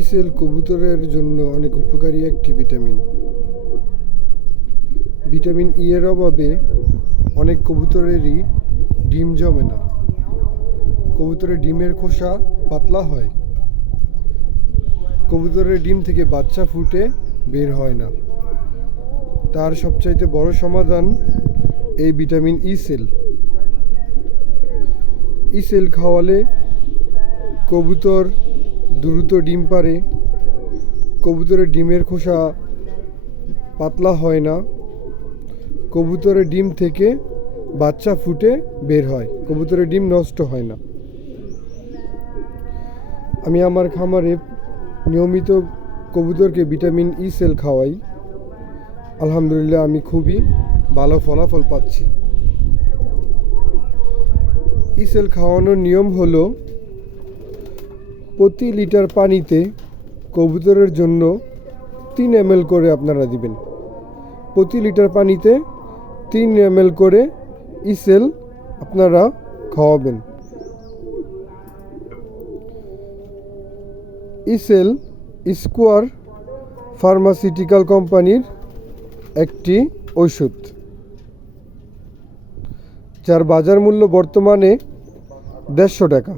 ইসেল কবুতরের জন্য অনেক উপকারী একটি ভিটামিন। ভিটামিন ই এর অভাবে অনেক কবুতরেরই ডিম জমে না। কবুতরের ডিমের খোসা পাতলা হয়। কবুতরের ডিম থেকে বাচ্চা ফুটে বের হয় না। তার সবচাইতে বড় সমাধান এই ভিটামিন ই সেল খাওয়ালে কবুতর দ্রুত ডিম পারে। কবুতরের ডিমের খোসা পাতলা হয় না। কবুতরের ডিম থেকে বাচ্চা ফুটে বের হয়। কবুতরের ডিম নষ্ট হয় না। আমি আমার খামারে নিয়মিত কবুতরকে ভিটামিন ই সেল খাওয়াই। আলহামদুলিল্লাহ, আমি খুবই ভালো ফলাফল পাচ্ছি। ই সেল খাওয়ানোর নিয়ম হলো, প্রতি লিটার পানিতে কবুতরের জন্য 3 ml করে আপনারা দিবেন। প্রতি লিটার পানিতে 3 ml করে ই সেল আপনারা খাওয়াবেন। ই সেল স্কোয়ার ফার্মাসিউটিক্যাল কোম্পানির একটি ঔষধ, যার বাজার মূল্য বর্তমানে 150 টাকা।